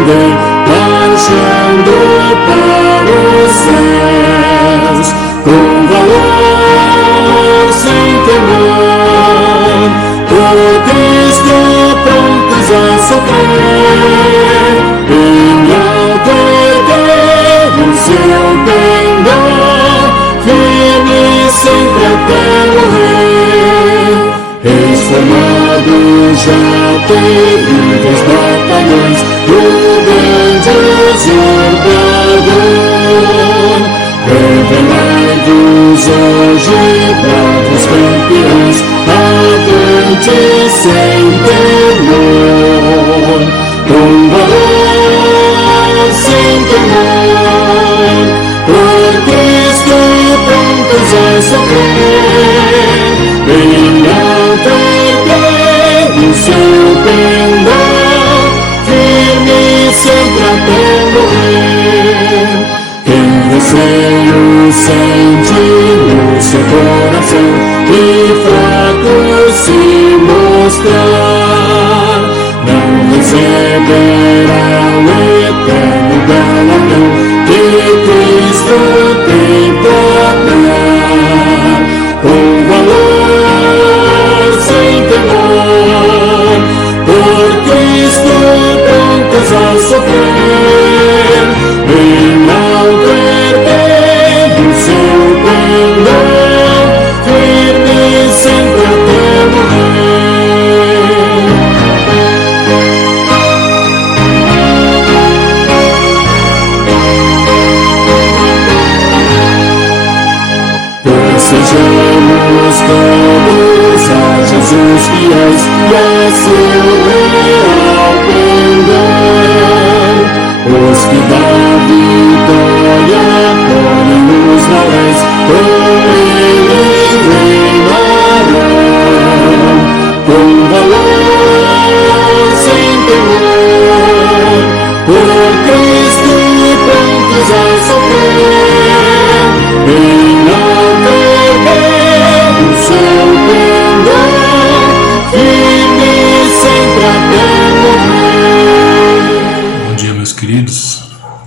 estender, marchando para os céus, com valor, sem temor, por Cristo prontos a sofrer, em alto erguer o seu pendor, firme sempre até morrer. Transformado já terríveis batalhões do grandioso dragão, revelai-vos hoje, bravos campeões, avante sem temor, com valor, sem temor, por Cristo prontos a sofrer, bem alto erguer o seu pendor, firme sempre até morrer. Quem receio sente no seu coração e fraco se mostrar, não receberá o eterno galardão que Cristo tem pra dar. Com valor, sem temor, por Cristo prontos a sofrer, bem alto erguer o seu pendor, firme sempre até morrer. Sejamos todos a Jesus fiéis e a seu real pendor, os que da vitória correm nos lares, com ele reinarão, com valor, sem temor, por Cristo prontos a sofrer, bem alto o seu pendor, firme sempre até morrer. Bom dia, meus queridos,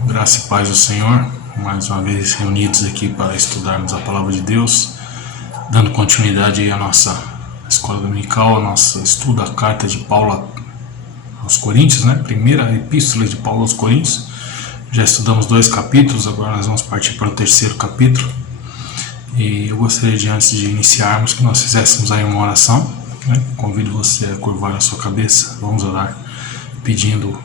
graça e paz do Senhor, mais uma vez reunidos aqui para estudarmos a Palavra de Deus, dando continuidade aí à nossa escola dominical, a nossa estudo da carta de Paulo aos Coríntios, né? Primeira epístola de Paulo aos Coríntios. Já estudamos 2 capítulos, agora nós vamos partir para o 3º capítulo. E eu gostaria de, antes de iniciarmos, que nós fizéssemos aí uma oração, né? Convido você a curvar a sua cabeça, vamos orar pedindo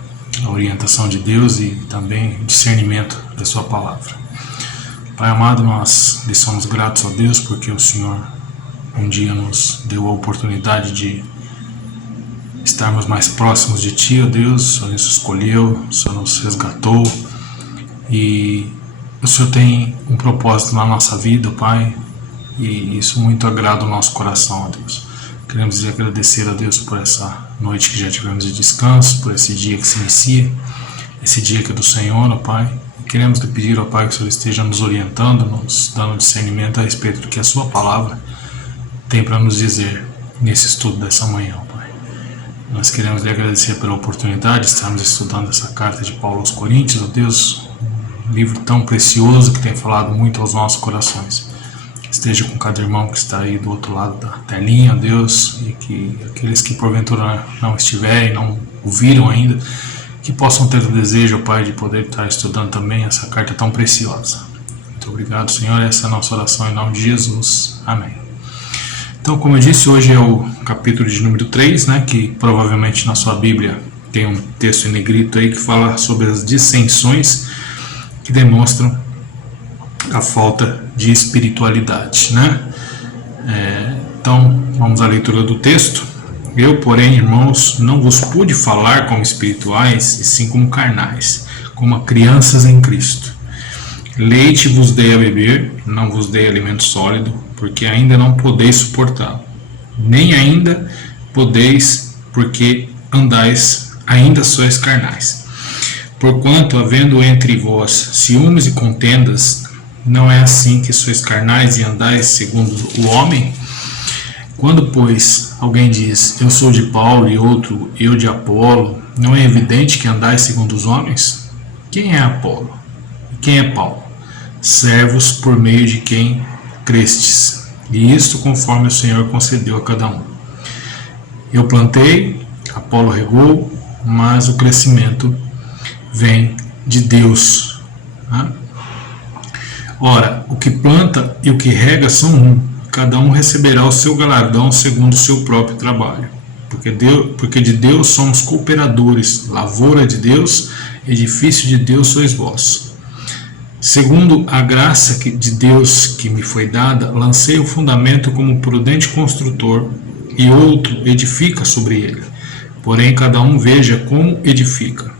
a orientação de Deus e também discernimento da sua palavra. Pai amado, nós lhe somos gratos a Deus porque o Senhor um dia nos deu a oportunidade de estarmos mais próximos de Ti, ó Deus. O Senhor nos escolheu, o Senhor nos resgatou e o Senhor tem um propósito na nossa vida, Pai, e isso muito agrada o nosso coração, ó Deus. Queremos agradecer a Deus por essa noite que já tivemos de descanso, por esse dia que se inicia, esse dia que é do Senhor, ó Pai. E queremos lhe pedir, ó Pai, que o Senhor esteja nos orientando, nos dando discernimento a respeito do que a Sua palavra tem para nos dizer nesse estudo dessa manhã, ó Pai. Nós queremos lhe agradecer pela oportunidade de estarmos estudando essa carta de Paulo aos Coríntios, ó Deus, um livro tão precioso que tem falado muito aos nossos corações. Esteja com cada irmão que está aí do outro lado da telinha, ó Deus, e que aqueles que porventura não estiverem, não ouviram ainda, que possam ter o desejo, ó Pai, de poder estar estudando também essa carta tão preciosa. Muito obrigado, Senhor, essa é a nossa oração em nome de Jesus. Amém. Então, como eu disse, hoje é o capítulo de número 3, né, que provavelmente na sua Bíblia tem um texto em negrito aí que fala sobre as dissensões que demonstram a falta de espiritualidade, né? Então, vamos à leitura do texto. Eu, porém, irmãos, não vos pude falar como espirituais, e sim como carnais, como crianças em Cristo. Leite vos dei a beber, não vos dei alimento sólido, porque ainda não podeis suportá-lo. Nem ainda podeis, porque andais, ainda sois carnais. Porquanto, havendo entre vós ciúmes e contendas, não é assim que sois carnais e andais segundo o homem? Quando, pois, alguém diz, eu sou de Paulo, e outro, eu de Apolo, não é evidente que andais segundo os homens? Quem é Apolo? Quem é Paulo? Servos por meio de quem crestes, e isto conforme o Senhor concedeu a cada um. Eu plantei, Apolo regou, mas o crescimento vem de Deus. Ora, o que planta e o que rega são um, cada um receberá o seu galardão segundo o seu próprio trabalho. Porque de Deus somos cooperadores, lavoura de Deus, edifício de Deus sois vós. Segundo a graça de Deus que me foi dada, lancei o fundamento como prudente construtor, e outro edifica sobre ele. Porém, cada um veja como edifica,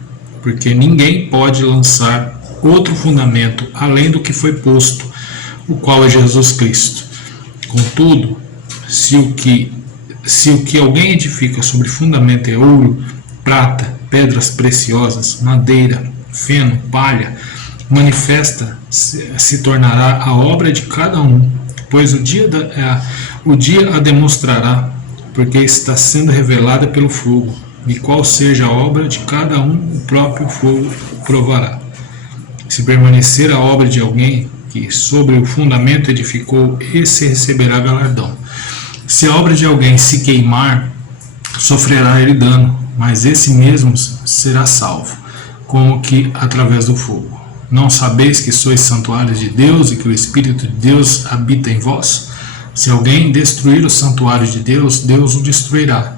porque ninguém pode lançar outro fundamento além do que foi posto, o qual é Jesus Cristo. Contudo, se o que alguém edifica sobre fundamento é ouro, prata, pedras preciosas, madeira, feno, palha, manifesta se tornará a obra de cada um, pois o dia a demonstrará, porque está sendo revelada pelo fogo, e qual seja a obra de cada um, o próprio fogo provará. Se permanecer a obra de alguém que sobre o fundamento edificou, esse receberá galardão. Se a obra de alguém se queimar, sofrerá ele dano, mas esse mesmo será salvo, como que através do fogo. Não sabeis que sois santuários de Deus e que o Espírito de Deus habita em vós? Se alguém destruir o santuário de Deus, Deus o destruirá,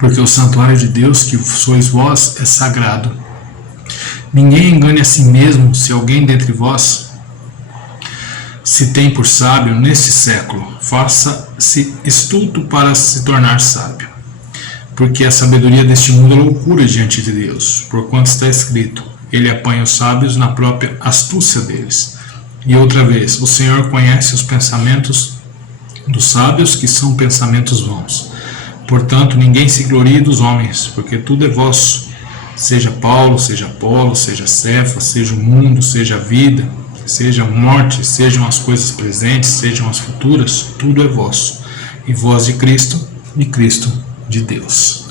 porque o santuário de Deus, que sois vós, é sagrado. Ninguém engane a si mesmo. Se alguém dentre vós se tem por sábio neste século, faça-se estulto para se tornar sábio. Porque a sabedoria deste mundo é loucura diante de Deus, porquanto está escrito, ele apanha os sábios na própria astúcia deles. E outra vez, o Senhor conhece os pensamentos dos sábios, que são pensamentos vãos. Portanto, ninguém se glorie dos homens, porque tudo é vosso, seja Paulo, seja Apolo, seja Cefas, seja o mundo, seja a vida, seja a morte, sejam as coisas presentes, sejam as futuras, tudo é vosso, e vós de Cristo, e Cristo de Deus.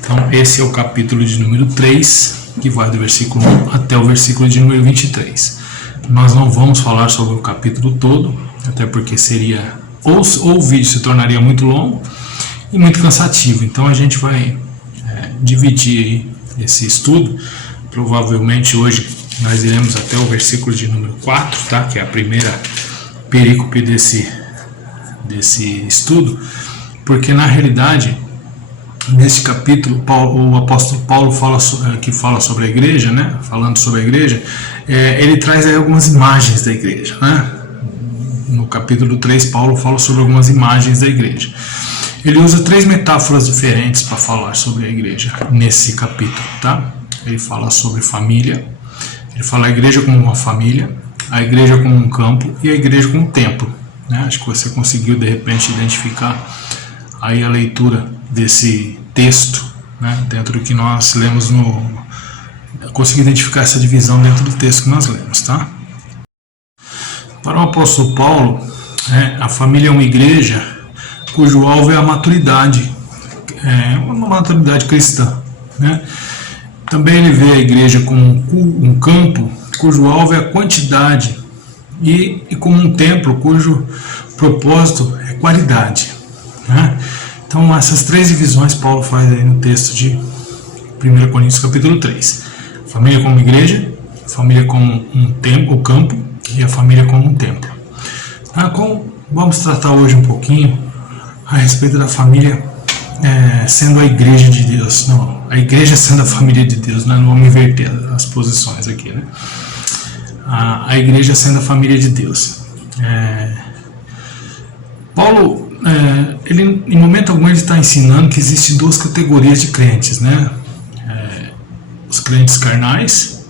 Então, esse é o capítulo de número 3, que vai do versículo 1 até o versículo de número 23. Nós não vamos falar sobre o capítulo todo, até porque seria, ou o vídeo se tornaria muito longo e muito cansativo. Então a gente vai dividir aí esse estudo. Provavelmente hoje nós iremos até o versículo de número 4, tá? Que é a primeira perícope desse estudo, porque na realidade nesse capítulo o apóstolo Paulo fala sobre a igreja, né? Falando sobre a igreja, ele traz aí algumas imagens da igreja, né? No capítulo 3 Paulo fala sobre algumas imagens da igreja. Ele usa 3 metáforas diferentes para falar sobre a igreja nesse capítulo, tá? Ele fala sobre família, ele fala a igreja como uma família, a igreja como um campo e a igreja como um templo, né? Acho que você conseguiu de repente identificar aí a leitura desse texto, né? Dentro do que nós lemos consegui identificar essa divisão dentro do texto que nós lemos, tá? Para o apóstolo Paulo, a família é uma igreja cujo alvo é a maturidade, uma maturidade cristã, né? Também ele vê a igreja como um campo cujo alvo é a quantidade e como um templo cujo propósito é qualidade, né? Então essas 3 divisões Paulo faz aí no texto de 1 Coríntios capítulo 3. Família como igreja, família como um templo, o campo, e a família como um templo. Vamos tratar hoje um pouquinho a respeito da família sendo a igreja de Deus. Não, a igreja sendo a família de Deus, né? Não vamos inverter as posições aqui, né? A igreja sendo a família de Deus. Paulo, ele, em momento algum, ele está ensinando que existem 2 categorias de crentes, né? Os crentes carnais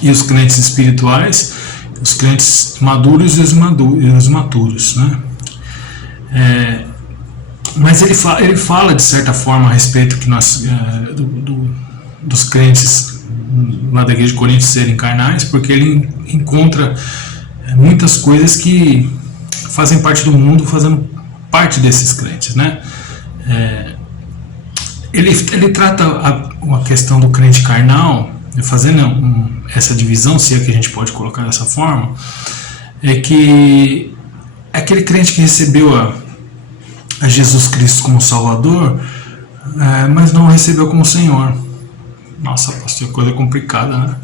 e os crentes espirituais, os crentes maduros e os imaturos, né? Mas ele fala de certa forma a respeito que dos crentes lá da igreja de Corinto serem carnais, porque ele encontra muitas coisas que fazem parte do mundo fazendo parte desses crentes, né? Ele trata a questão do crente carnal, fazendo essa divisão, se é que a gente pode colocar dessa forma, é que aquele crente que recebeu a Jesus Cristo como Salvador, mas não o recebeu como Senhor. Nossa, pastor, coisa complicada, né?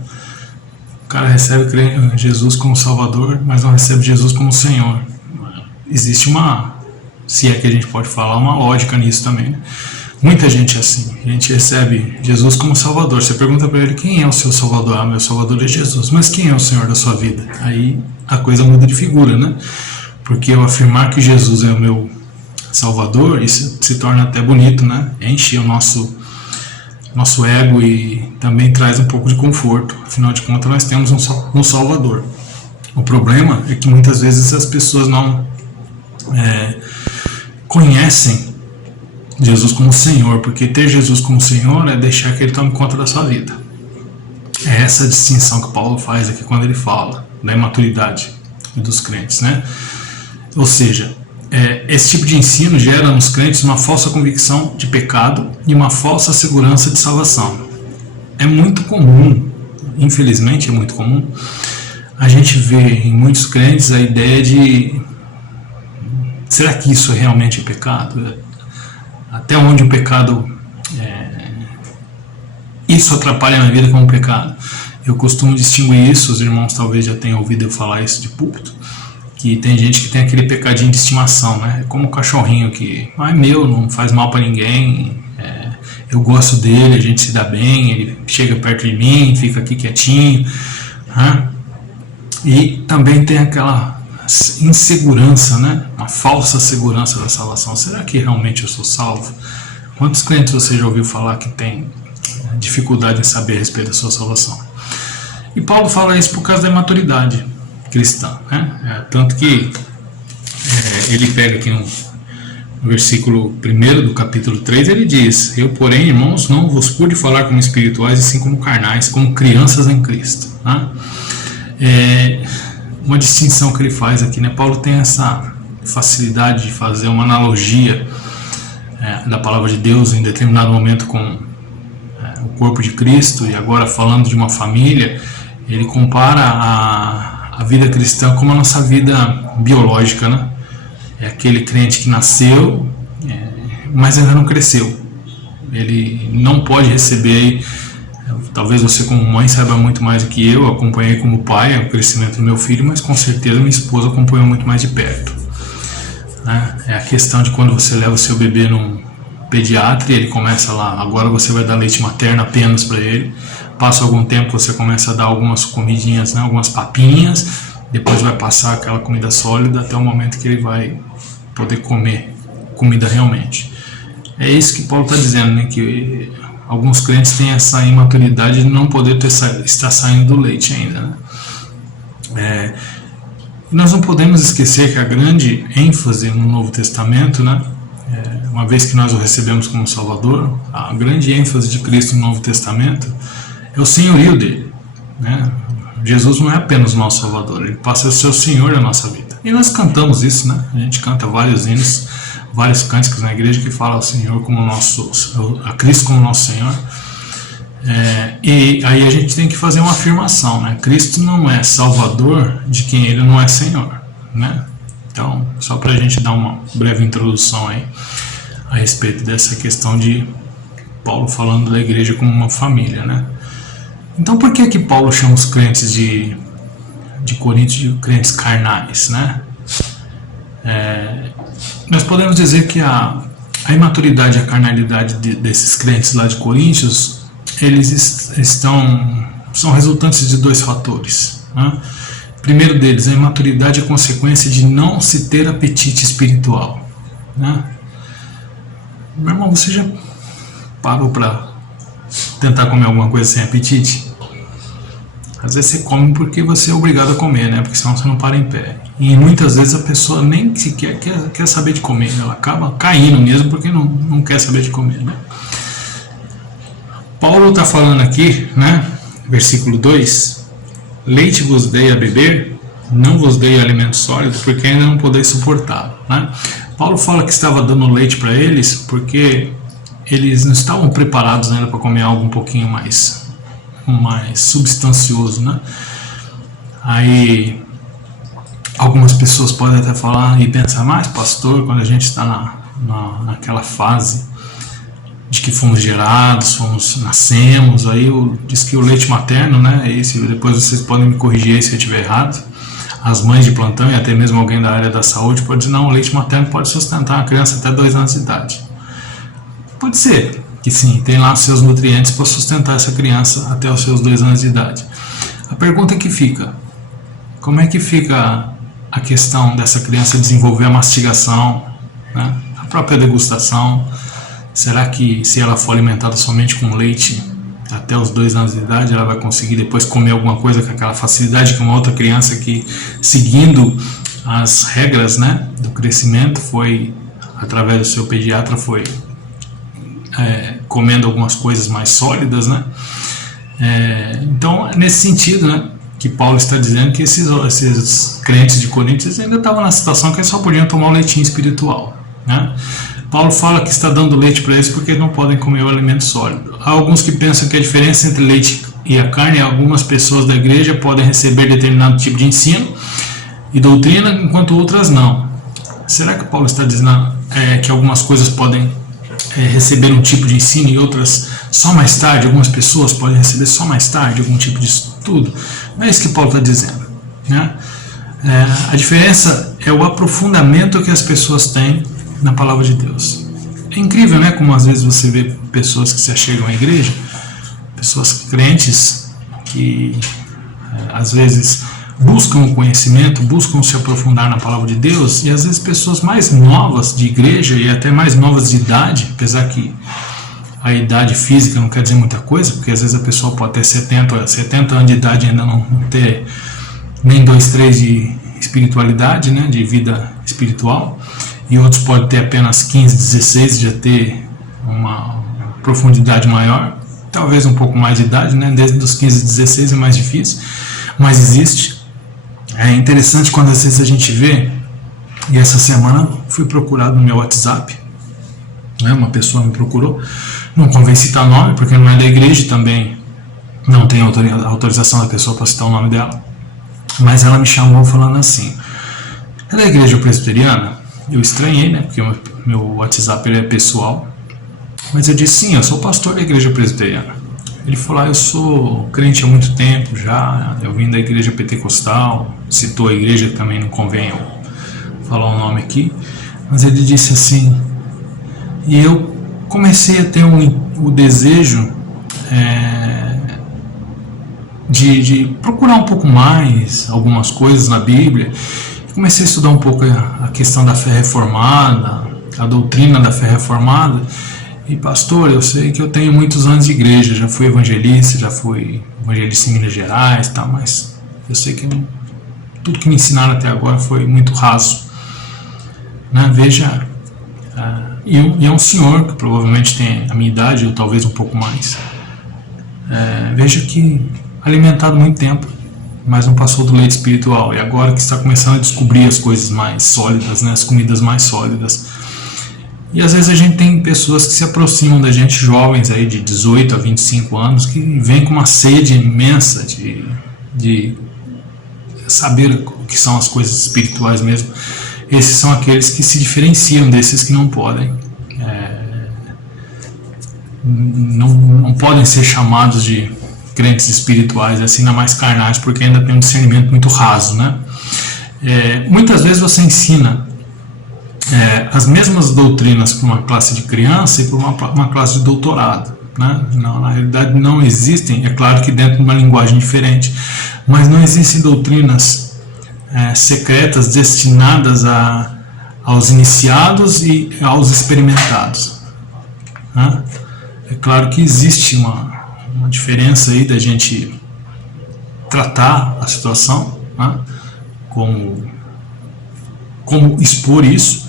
O cara recebe Jesus como Salvador, mas não recebe Jesus como Senhor. Existe se é que a gente pode falar, uma lógica nisso também, né? Muita gente é assim. A gente recebe Jesus como Salvador. Você pergunta para ele: quem é o seu Salvador? Ah, meu Salvador é Jesus. Mas quem é o Senhor da sua vida? Aí a coisa muda de figura, né? Porque eu afirmar que Jesus é o meu Salvador, isso se torna até bonito, né? Enche o nosso ego e também traz um pouco de conforto. Afinal de contas, nós temos um Salvador. O problema é que muitas vezes as pessoas não conhecem Jesus como Senhor, porque ter Jesus como Senhor é deixar que Ele tome conta da sua vida. É essa a distinção que Paulo faz aqui quando ele fala da imaturidade dos crentes, né? Ou seja, esse tipo de ensino gera nos crentes uma falsa convicção de pecado e uma falsa segurança de salvação. É muito comum, infelizmente é muito comum, a gente vê em muitos crentes a ideia de: será que isso realmente é pecado? Até onde o pecado, isso atrapalha a minha vida como pecado? Eu costumo distinguir isso, os irmãos talvez já tenham ouvido eu falar isso de púlpito, que tem gente que tem aquele pecadinho de estimação, né? É como um cachorrinho que é meu, não faz mal para ninguém, eu gosto dele, a gente se dá bem, ele chega perto de mim, fica aqui quietinho, né? E também tem aquela insegurança, né? Uma falsa segurança da salvação. Será que realmente eu sou salvo? Quantos crentes você já ouviu falar que tem dificuldade em saber a respeito da sua salvação? E Paulo fala isso por causa da imaturidade cristã, né? Tanto que ele pega aqui no versículo 1 do capítulo 3, ele diz: eu, porém, irmãos, não vos pude falar como espirituais, e sim como carnais, como crianças em Cristo, né? Uma distinção que ele faz aqui, né? Paulo tem essa facilidade de fazer uma analogia da palavra de Deus em determinado momento com o corpo de Cristo, e agora falando de uma família, ele compara a vida cristã como a nossa vida biológica, né? É aquele crente que nasceu, mas ainda não cresceu. Ele não pode receber. Talvez você como mãe saiba muito mais do que eu acompanhei como pai o crescimento do meu filho, mas com certeza minha esposa acompanhou muito mais de perto, né? É a questão de quando você leva o seu bebê num pediatra e ele começa lá, agora você vai dar leite materno apenas para ele, passa algum tempo você começa a dar algumas comidinhas, né, algumas papinhas, depois vai passar aquela comida sólida até o momento que ele vai poder comer comida realmente. É isso que Paulo está dizendo, né, que alguns crentes têm essa imaturidade de não poder estar saindo do leite ainda, né? Nós não podemos esquecer que a grande ênfase no Novo Testamento, né, uma vez que nós o recebemos como Salvador, a grande ênfase de Cristo no Novo Testamento é o senhorio dele, né? Jesus não é apenas o nosso Salvador, ele passa a ser o Senhor da nossa vida. E nós cantamos isso, né? A gente canta vários hinos, vários cânticos na igreja que falam ao Senhor como a Cristo como nosso Senhor. E aí a gente tem que fazer uma afirmação, né? Cristo não é Salvador de quem Ele não é Senhor, né? Então, só para a gente dar uma breve introdução aí a respeito dessa questão de Paulo falando da igreja como uma família, né? Então, por que Paulo chama os crentes de Corinto de crentes carnais, né? Nós podemos dizer que a imaturidade e a carnalidade desses crentes lá de Coríntios, eles são resultantes de dois fatores, né? O primeiro deles, a imaturidade é consequência de não se ter apetite espiritual, né? Meu irmão, você já parou para tentar comer alguma coisa sem apetite? Às vezes você come porque você é obrigado a comer, né? Porque senão você não para em pé. E muitas vezes a pessoa nem sequer quer saber de comer, ela acaba caindo mesmo porque não quer saber de comer, né? Paulo está falando aqui, né? Versículo 2: leite vos dei a beber, não vos dei alimento sólido, porque ainda não podeis suportá-lo, né? Paulo fala que estava dando leite para eles porque eles não estavam preparados ainda para comer algo um pouquinho mais substancioso, né? Aí algumas pessoas podem até falar e pensar, mas pastor, quando a gente está naquela fase de que fomos gerados, nascemos, aí diz que o leite materno, né? Depois vocês podem me corrigir aí se eu estiver errado. As mães de plantão e até mesmo alguém da área da saúde pode dizer, não, o leite materno pode sustentar uma criança até 2 anos de idade. Pode ser que sim, tem lá seus nutrientes para sustentar essa criança até os seus 2 anos de idade. A pergunta que fica, como é que fica a questão dessa criança desenvolver a mastigação, né? A própria degustação? Será que se ela for alimentada somente com leite até os 2 anos de idade, ela vai conseguir depois comer alguma coisa com aquela facilidade que uma outra criança que, seguindo as regras, né, do crescimento, foi, através do seu pediatra, foi comendo algumas coisas mais sólidas, né? Então, é nesse sentido, né, que Paulo está dizendo que esses crentes de Coríntios ainda estavam na situação que eles só podiam tomar o leitinho espiritual, né? Paulo fala que está dando leite para eles porque eles não podem comer o alimento sólido. Há alguns que pensam que a diferença entre leite e a carne é algumas pessoas da igreja podem receber determinado tipo de ensino e doutrina, enquanto outras não. Será que Paulo está dizendo que algumas coisas podem receber um tipo de ensino e outras só mais tarde? Algumas pessoas podem receber só mais tarde algum tipo de estudo? Não é isso que Paulo está dizendo, né? A diferença é o aprofundamento que as pessoas têm na palavra de Deus. É incrível, né, como às vezes você vê pessoas que se achegam à igreja, pessoas crentes que às vezes buscam o conhecimento, buscam se aprofundar na palavra de Deus, e às vezes pessoas mais novas de igreja e até mais novas de idade, apesar que a idade física não quer dizer muita coisa, porque às vezes a pessoa pode ter 70 anos de idade e ainda não ter nem 2, 3 de espiritualidade, né, de vida espiritual, e outros podem ter apenas 15, 16 e já ter uma profundidade maior, talvez um pouco mais de idade, né? Desde os 15, 16 é mais difícil, mas existe. É interessante quando às vezes a gente vê, e essa semana fui procurado no meu WhatsApp, né? Uma pessoa me procurou, não convém citar nome, porque não é da igreja, também não tem autorização da pessoa para citar o nome dela, mas ela me chamou falando assim, é da igreja presbiteriana? Eu estranhei, né, porque o meu WhatsApp ele é pessoal, mas eu disse, sim, eu sou pastor da igreja presbiteriana. Ele falou, eu sou crente há muito tempo já, eu vim da igreja pentecostal, citou a igreja, também não convém eu falar o nome aqui, mas ele disse assim, e eu comecei a ter o desejo de procurar um pouco mais algumas coisas na Bíblia. Comecei a estudar um pouco a questão da fé reformada, a doutrina da fé reformada, e pastor, eu sei que eu tenho muitos anos de igreja, já fui evangelista em Minas Gerais, tá, mas eu sei que tudo que me ensinaram até agora foi muito raso, né? Veja, e é um senhor que provavelmente tem a minha idade, ou talvez um pouco mais, veja que alimentado muito tempo, mas não passou do leite espiritual, e agora que está começando a descobrir as coisas mais sólidas, né, as comidas mais sólidas. E às vezes a gente tem pessoas que se aproximam da gente, jovens aí de 18 a 25 anos, que vêm com uma sede imensa de saber o que são as coisas espirituais mesmo. Esses são aqueles que se diferenciam desses que não podem, não podem ser chamados de crentes espirituais, assim, ainda mais carnais, porque ainda tem um discernimento muito raso, né? Muitas vezes você ensina as mesmas doutrinas para uma classe de criança e para uma classe de doutorado, né? Não, na realidade não existem, é claro que dentro de uma linguagem diferente, mas não existem doutrinas secretas destinadas aos iniciados e aos experimentados, né? É claro que existe uma diferença aí da gente tratar a situação, né? como expor isso,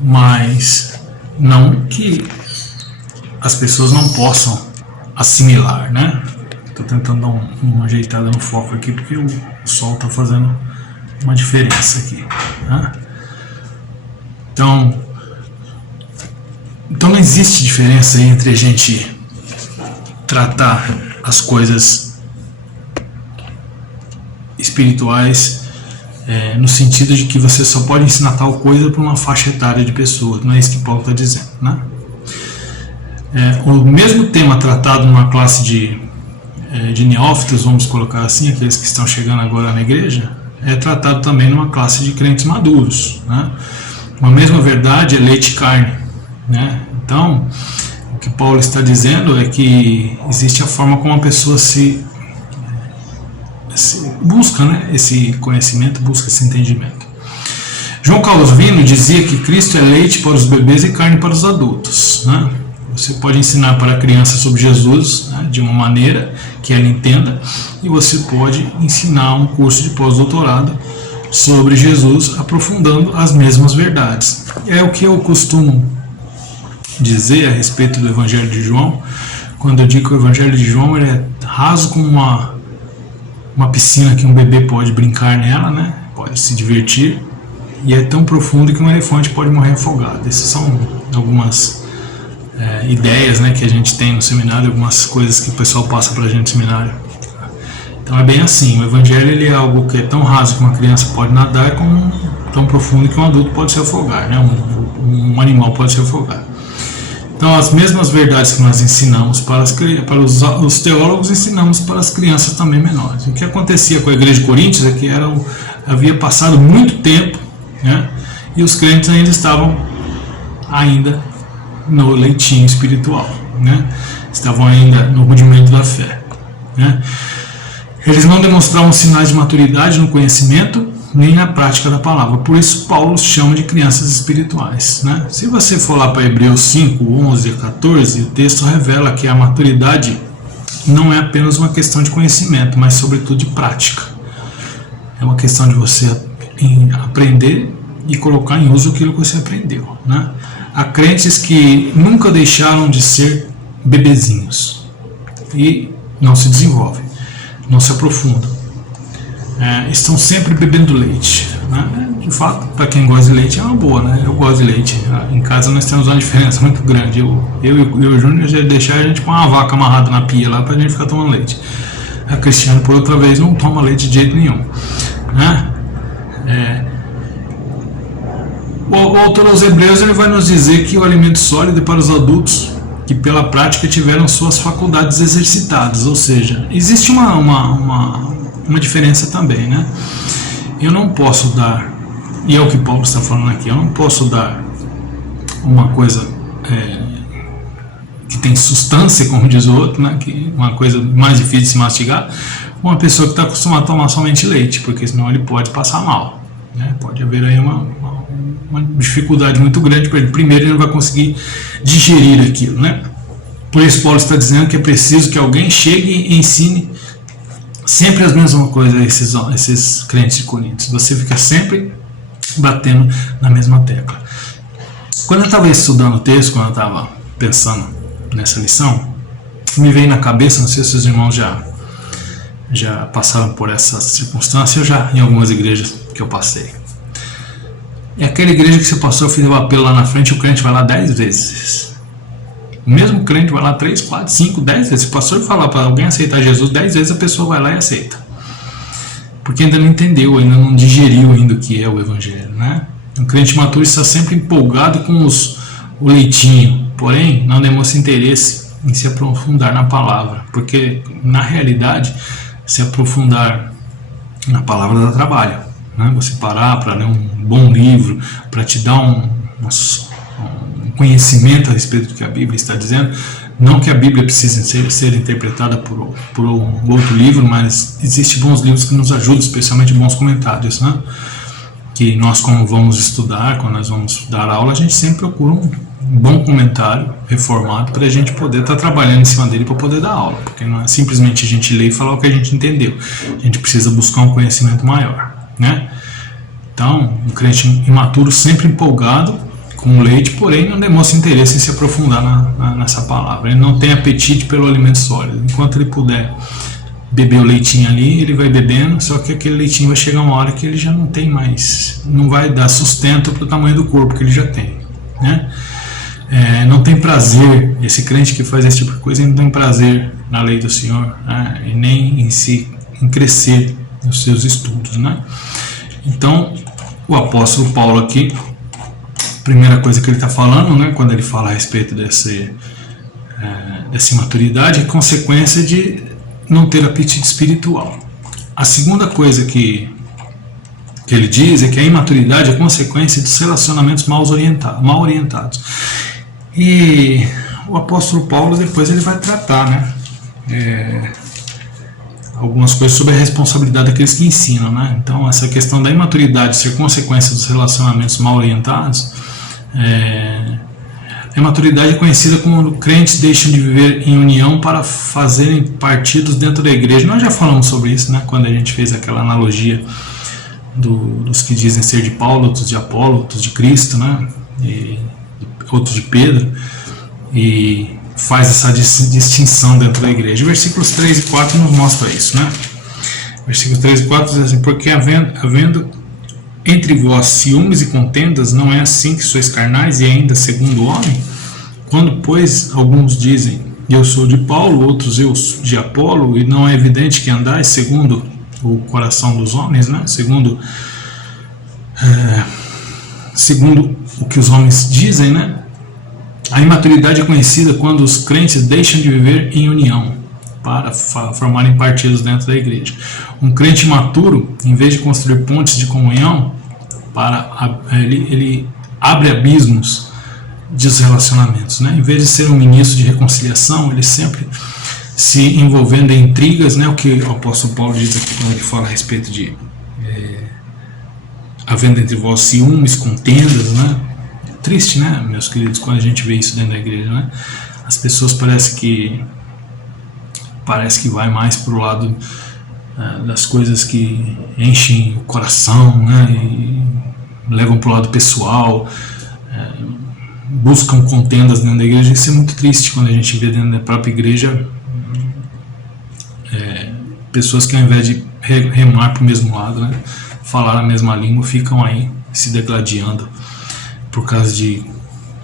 mas não que as pessoas não possam assimilar, né? Estou tentando dar uma ajeitada no foco aqui porque o sol está fazendo uma diferença aqui, né? Então não existe diferença entre a gente tratar as coisas espirituais no sentido de que você só pode ensinar tal coisa para uma faixa etária de pessoas. Não é isso que Paulo está dizendo, né? O mesmo tema tratado numa classe de neófitos, vamos colocar assim, aqueles que estão chegando agora na igreja, é tratado também numa classe de crentes maduros, né? A mesma verdade é leite e carne, né? Então, o que Paulo está dizendo é que existe a forma como a pessoa se busca, né, esse conhecimento, busca esse entendimento. João Calvino dizia que Cristo é leite para os bebês e carne para os adultos, né? Você pode ensinar para a criança sobre Jesus, né, de uma maneira que ela entenda, e você pode ensinar um curso de pós-doutorado sobre Jesus, aprofundando as mesmas verdades. É o que eu costumo dizer a respeito do Evangelho de João, quando eu digo que o Evangelho de João ele é raso como uma piscina que um bebê pode brincar nela, né? Pode se divertir, e é tão profundo que um elefante pode morrer afogado. Essas são algumas ideias, né, que a gente tem no seminário, algumas coisas que o pessoal passa pra gente no seminário. Então é bem assim, o Evangelho ele é algo que é tão raso que uma criança pode nadar, como tão profundo que um adulto pode se afogar, né? Um animal pode se afogar. Então as mesmas verdades que nós ensinamos para os teólogos, ensinamos para as crianças também menores. O que acontecia com a igreja de Coríntios é que havia passado muito tempo, né, e os crentes ainda estavam no leitinho espiritual, né? Estavam ainda no rudimento da fé, né? Eles não demonstravam sinais de maturidade no conhecimento nem na prática da palavra. Por isso Paulo os chama de crianças espirituais, né? Se você for lá para Hebreus 5, 11 a 14, o texto revela que a maturidade não é apenas uma questão de conhecimento, mas sobretudo de prática. É uma questão de você aprender e colocar em uso aquilo que você aprendeu, né? Há crentes que nunca deixaram de ser bebezinhos e não se desenvolvem, não se aprofundam, estão sempre bebendo leite, né? De fato, para quem gosta de leite é uma boa, né? Eu gosto de leite. Em casa nós temos uma diferença muito grande. Eu e o Júnior já deixar a gente com uma vaca amarrada na pia lá para a gente ficar tomando leite. A Cristiano, por outra vez, não toma leite de jeito nenhum, né? O autor aos Hebreus ele vai nos dizer que o alimento sólido é para os adultos que pela prática tiveram suas faculdades exercitadas, ou seja, existe uma diferença também, né? Eu não posso dar, e é o que Paulo está falando aqui, eu não posso dar uma coisa que tem substância, como diz o outro, né? Que uma coisa mais difícil de se mastigar, uma pessoa que está acostumada a tomar somente leite, porque senão ele pode passar mal, né? Pode haver aí uma dificuldade muito grande para ele. Primeiro, ele não vai conseguir digerir aquilo, né? Por isso Paulo está dizendo que é preciso que alguém chegue e ensine sempre as mesmas coisas a esses crentes de Coríntios. Você fica sempre batendo na mesma tecla. Quando eu estava estudando o texto, quando eu estava pensando nessa lição, me veio na cabeça, não sei se os irmãos já passaram por essa circunstância, eu já em algumas igrejas que eu passei. É aquela igreja que se o pastor fizer o apelo lá na frente, o crente vai lá 10 vezes. O mesmo crente vai lá 3, 4, 5, 10 vezes. Se o pastor falar para alguém aceitar Jesus 10 vezes, a pessoa vai lá e aceita. Porque ainda não entendeu, ainda não digeriu ainda o que é o Evangelho, né? O crente maturo está sempre empolgado com o leitinho, porém não demonstra interesse em se aprofundar na palavra. Porque, na realidade, se aprofundar na palavra dá trabalho, né? Você parar para ler um bom livro, para te dar um conhecimento a respeito do que a Bíblia está dizendo. Não que a Bíblia precise ser interpretada por um outro livro, mas existem bons livros que nos ajudam, especialmente bons comentários, né? Que nós, como vamos estudar, quando nós vamos dar aula, a gente sempre procura um bom comentário reformado para a gente poder estar trabalhando em cima dele para poder dar aula, porque não é simplesmente a gente ler e falar o que a gente entendeu. A gente precisa buscar um conhecimento maior, né? Então, um crente imaturo sempre empolgado com o leite, porém não demonstra interesse em se aprofundar nessa palavra. Ele não tem apetite pelo alimento sólido. Enquanto ele puder beber o leitinho ali, ele vai bebendo, só que aquele leitinho vai chegar uma hora que ele já não tem mais, não vai dar sustento para o tamanho do corpo que ele já tem, né? Não tem prazer, esse crente que faz esse tipo de coisa, ele não tem prazer na lei do Senhor, né? E nem em crescer nos seus estudos, né? Então, o apóstolo Paulo aqui, primeira coisa que ele está falando, né, quando ele fala a respeito dessa imaturidade, é consequência de não ter apetite espiritual. A segunda coisa que ele diz é que a imaturidade é consequência dos relacionamentos mal orientados. E o apóstolo Paulo depois ele vai tratar, né, algumas coisas sobre a responsabilidade daqueles que ensinam, né? Então essa questão da imaturidade ser consequência dos relacionamentos mal orientados, a imaturidade é conhecida quando crentes deixam de viver em união para fazerem partidos dentro da igreja. Nós já falamos sobre isso, né? Quando a gente fez aquela analogia dos que dizem ser de Paulo, outros de Apolo, outros de Cristo, né? E outros de Pedro, e faz essa distinção dentro da igreja. Versículos 3 e 4 nos mostra isso, né? Versículos 3 e 4 diz assim: porque havendo entre vós ciúmes e contendas, não é assim que sois carnais e ainda segundo o homem? Quando, pois, alguns dizem, eu sou de Paulo, outros eu de Apolo, e não é evidente que andais segundo o coração dos homens, né? Segundo o que os homens dizem, né? A imaturidade é conhecida quando os crentes deixam de viver em união para formarem partidos dentro da igreja. Um crente maturo, em vez de construir pontes de comunhão, ele abre abismos dos relacionamentos, né? Em vez de ser um ministro de reconciliação, ele sempre se envolvendo em intrigas, né? O que o apóstolo Paulo diz aqui quando ele fala a respeito de havendo entre vós ciúmes, contendas, né? Triste, né, meus queridos, quando a gente vê isso dentro da igreja, né? As pessoas parece que vai mais para o lado das coisas que enchem o coração, né, e levam para o lado pessoal, buscam contendas dentro da igreja. Isso é muito triste quando a gente vê dentro da própria igreja pessoas que ao invés de remar para o mesmo lado, né, falar a mesma língua, ficam aí se degladiando por causa de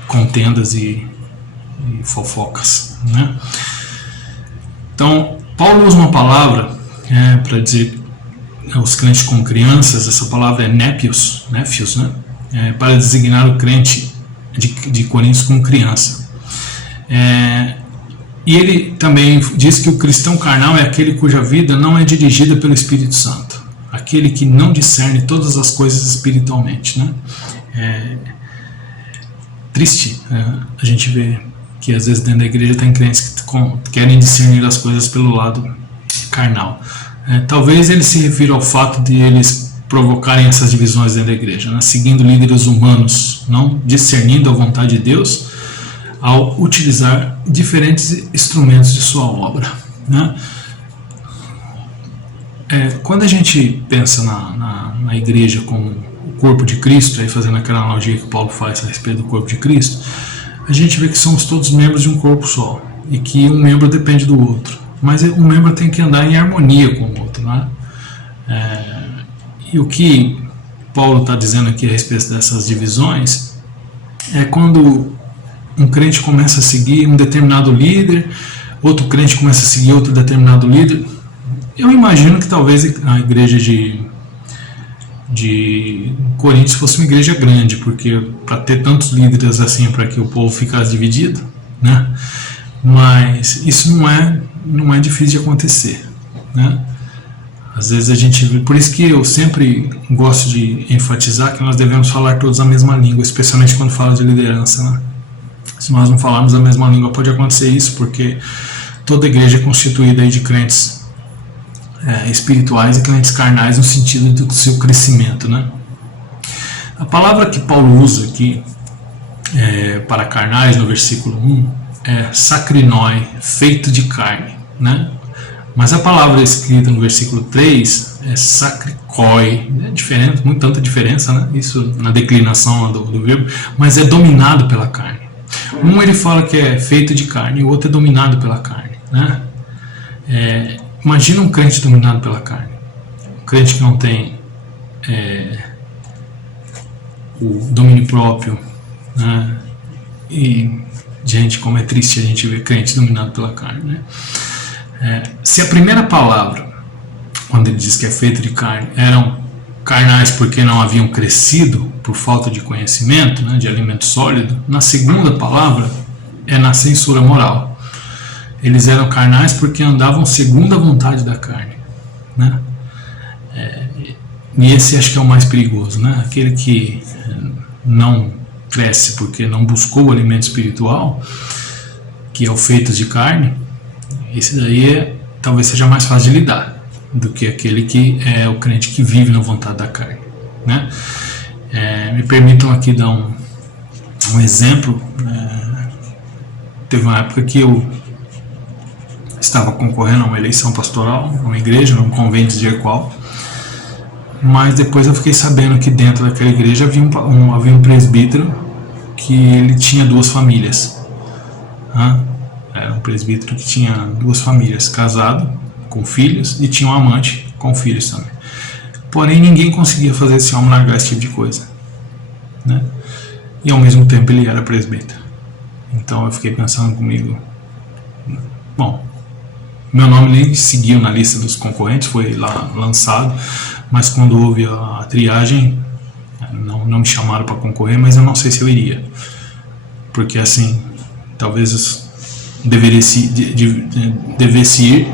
contendas e fofocas, né? Então, Paulo usa uma palavra para dizer aos crentes como crianças. Essa palavra é népios, né? Para designar o crente de Coríntios como criança. E ele também diz que o cristão carnal é aquele cuja vida não é dirigida pelo Espírito Santo, aquele que não discerne todas as coisas espiritualmente, né? Triste a gente vê que às vezes dentro da igreja tem crentes que querem discernir as coisas pelo lado carnal. Talvez ele se refira ao fato de eles provocarem essas divisões dentro da igreja, né? Seguindo líderes humanos, não discernindo a vontade de Deus ao utilizar diferentes instrumentos de sua obra, né? Quando a gente pensa na igreja como corpo de Cristo, aí fazendo aquela analogia que Paulo faz a respeito do corpo de Cristo, a gente vê que somos todos membros de um corpo só e que um membro depende do outro, mas um membro tem que andar em harmonia com o outro, né? E o que Paulo está dizendo aqui a respeito dessas divisões é quando um crente começa a seguir um determinado líder, outro crente começa a seguir outro determinado líder. Eu imagino que talvez a igreja de Coríntios fosse uma igreja grande, porque para ter tantos líderes assim, para que o povo ficasse dividido, né? Mas isso não é difícil de acontecer, né? Às vezes a gente vê, por isso que eu sempre gosto de enfatizar que nós devemos falar todos a mesma língua, especialmente quando fala de liderança, né? Se nós não falarmos a mesma língua, pode acontecer isso, porque toda igreja é constituída aí de crentes espirituais e crentes carnais no sentido do seu crescimento, né? A palavra que Paulo usa aqui para carnais no versículo 1 é sacrinoi, feito de carne, né? Mas a palavra escrita no versículo 3 é sacricoi, é diferente, muito tanta diferença, né? Isso na declinação do verbo, mas é dominado pela carne. Um ele fala que é feito de carne, e o outro é dominado pela carne, né? Imagina um crente dominado pela carne, um crente que não tem o domínio próprio, né? E, gente, como é triste a gente ver crente dominado pela carne, né? Se a primeira palavra, quando ele diz que é feito de carne, eram carnais porque não haviam crescido por falta de conhecimento, né, de alimento sólido, na segunda palavra é na censura moral. Eles eram carnais porque andavam segundo a vontade da carne, né? E esse acho que é o mais perigoso, né? Aquele que não cresce porque não buscou o alimento espiritual, que é o feito de carne, esse daí talvez seja mais fácil de lidar do que aquele que é o crente que vive na vontade da carne, né? Me permitam aqui dar um exemplo. Teve uma época que eu estava concorrendo a uma eleição pastoral, numa igreja, num convento de qual, mas depois eu fiquei sabendo que dentro daquela igreja havia um presbítero que ele tinha 2 famílias. Era um presbítero que tinha 2 famílias, casado, com filhos, e tinha um amante com filhos também. Porém, ninguém conseguia fazer esse homem largar esse tipo de coisa, né? E ao mesmo tempo ele era presbítero. Então eu fiquei pensando comigo, bom, meu nome nem seguiu na lista dos concorrentes, foi lá lançado, mas quando houve a triagem, não me chamaram para concorrer, mas eu não sei se eu iria, porque assim, talvez devesse ir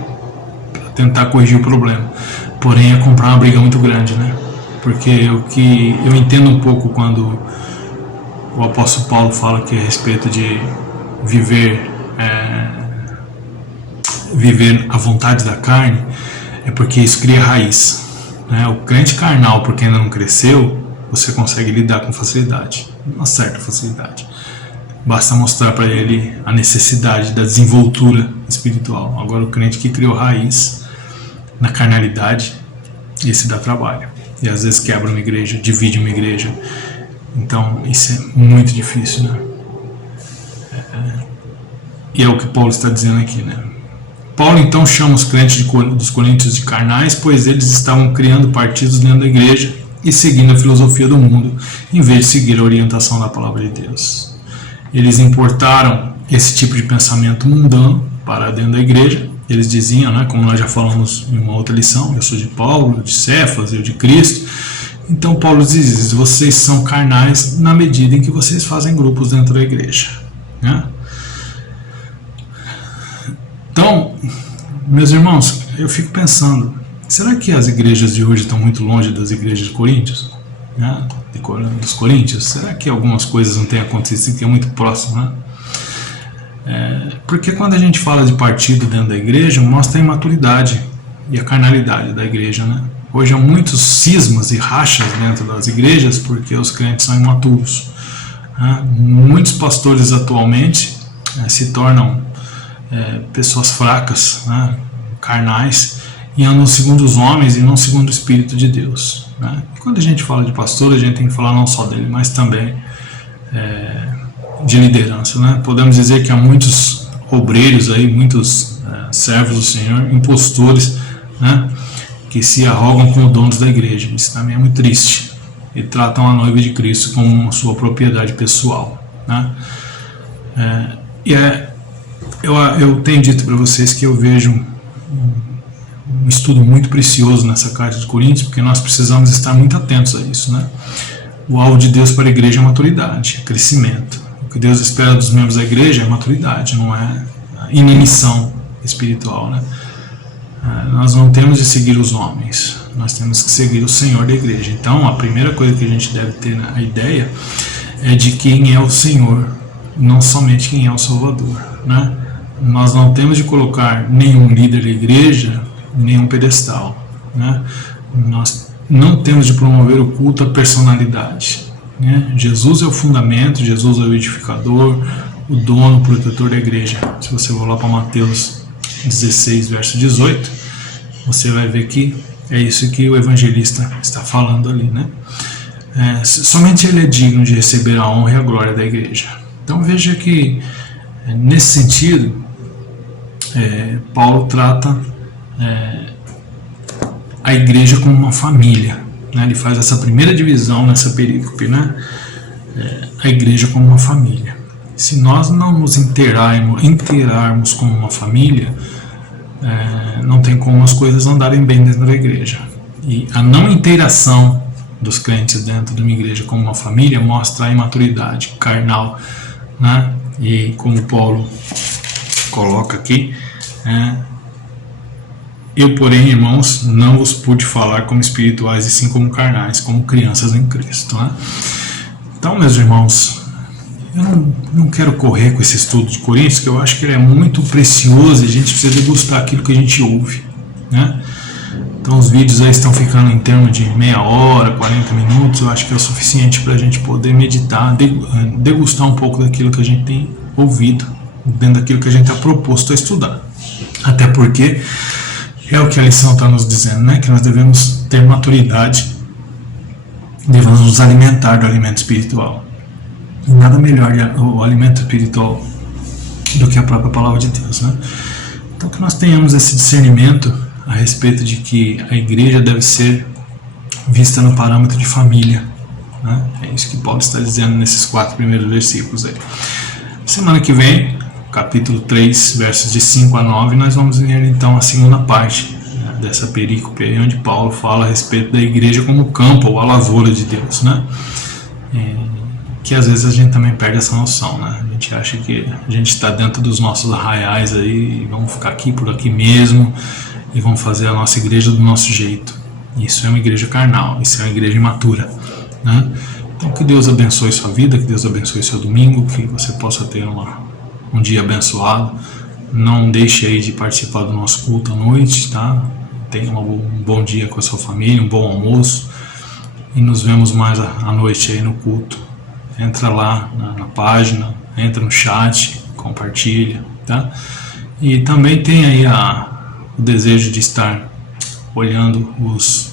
para tentar corrigir o problema, porém é comprar uma briga muito grande, né? Porque o que eu entendo um pouco quando o apóstolo Paulo fala que a respeito de viver a vontade da carne, é porque isso cria raiz, né? O crente carnal, porque ainda não cresceu, você consegue lidar com facilidade, uma certa facilidade. Basta mostrar para ele a necessidade da desenvoltura espiritual. Agora o crente que criou raiz na carnalidade, esse dá trabalho. E às vezes quebra uma igreja, divide uma igreja. Então isso é muito difícil, né? E é o que Paulo está dizendo aqui, né? Paulo então chama os crentes dos coríntios de carnais, pois eles estavam criando partidos dentro da igreja e seguindo a filosofia do mundo, em vez de seguir a orientação da palavra de Deus. Eles importaram esse tipo de pensamento mundano para dentro da igreja. Eles diziam, né, como nós já falamos em uma outra lição, eu sou de Paulo, eu de Cefas, eu de Cristo. Então Paulo diz, vocês são carnais na medida em que vocês fazem grupos dentro da igreja, né? Então, meus irmãos, eu fico pensando, será que as igrejas de hoje estão muito longe das igrejas de Coríntios? Né? Dos Coríntios? Será que algumas coisas não têm acontecido que é muito próximo, né? Porque quando a gente fala de partido dentro da igreja, mostra a imaturidade e a carnalidade da igreja, né? Hoje há muitos cismas e rachas dentro das igrejas porque os crentes são imaturos, né? Muitos pastores atualmente se tornam pessoas fracas, né? Carnais, e andam segundo os homens e não segundo o Espírito de Deus, né? E quando a gente fala de pastor, a gente tem que falar não só dele, mas também de liderança, né? Podemos dizer que há muitos obreiros aí, muitos servos do Senhor, impostores, né? Que se arrogam como donos da igreja. Isso também é muito triste. E tratam a noiva de Cristo como sua propriedade pessoal, né? Eu tenho dito para vocês que eu vejo um estudo muito precioso nessa carta de Coríntios, porque nós precisamos estar muito atentos a isso, né? O alvo de Deus para a igreja é maturidade, é crescimento. O que Deus espera dos membros da igreja é maturidade, não é inanição espiritual, né? Nós não temos de seguir os homens, nós temos que seguir o Senhor da igreja. Então a primeira coisa que a gente deve ter na ideia é de quem é o Senhor, não somente quem é o Salvador, né? Nós não temos de colocar nenhum líder da igreja em nenhum pedestal, né? Nós não temos de promover o culto à personalidade, né? Jesus é o fundamento, Jesus é o edificador, o dono, o protetor da igreja. Se você for lá para Mateus 16, verso 18, você vai ver que é isso que o evangelista está falando ali, né? Somente ele é digno de receber a honra e a glória da igreja. Então veja que nesse sentido Paulo trata a igreja como uma família, né? Ele faz essa primeira divisão nessa perícope, né? A igreja como uma família. Se nós não nos inteirarmos como uma família, não tem como as coisas andarem bem dentro da igreja. E a não inteiração dos crentes dentro de uma igreja como uma família mostra a imaturidade carnal, né? E como Paulo coloca aqui, eu, porém, irmãos, não vos pude falar como espirituais e sim como carnais, como crianças em Cristo, né? Então, meus irmãos, eu não quero correr com esse estudo de Coríntios, que eu acho que ele é muito precioso e a gente precisa degustar aquilo que a gente ouve, né? Então os vídeos aí estão ficando em termos de meia hora, 40 minutos, eu acho que é o suficiente para a gente poder meditar, degustar um pouco daquilo que a gente tem ouvido, dentro daquilo que a gente está proposto a estudar. Até porque é o que a lição está nos dizendo, né? Que nós devemos ter maturidade, devemos nos alimentar do alimento espiritual. E nada melhor o alimento espiritual do que a própria palavra de Deus, né? Então que nós tenhamos esse discernimento a respeito de que a igreja deve ser vista no parâmetro de família, né? É isso que Paulo está dizendo nesses 4 primeiros versículos aí. Semana que vem, capítulo 3, versos de 5 a 9, nós vamos ver então a segunda parte, né, dessa perícope aí, onde Paulo fala a respeito da igreja como campo ou a lavoura de Deus, né? Que às vezes a gente também perde essa noção, né? A gente acha que a gente está dentro dos nossos arraiais aí, e vamos ficar aqui por aqui mesmo, e vamos fazer a nossa igreja do nosso jeito. Isso é uma igreja carnal, isso é uma igreja imatura, né? Então que Deus abençoe sua vida, que Deus abençoe seu domingo, que você possa ter um dia abençoado. Não deixe aí de participar do nosso culto à noite, tá? Tenha um bom dia com a sua família, um bom almoço, e nos vemos mais à noite aí no culto. Entra lá na página, entra no chat, compartilha, tá? E também tem aí o desejo de estar olhando os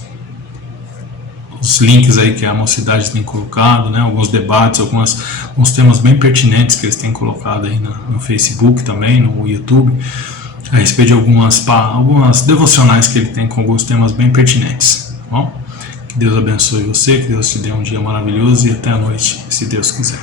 links aí que a Mocidade tem colocado, né? Alguns debates, alguns temas bem pertinentes que eles têm colocado aí no Facebook também, no YouTube, a respeito de algumas devocionais que ele tem com alguns temas bem pertinentes, tá bom? Que Deus abençoe você, que Deus te dê um dia maravilhoso e até a noite, se Deus quiser.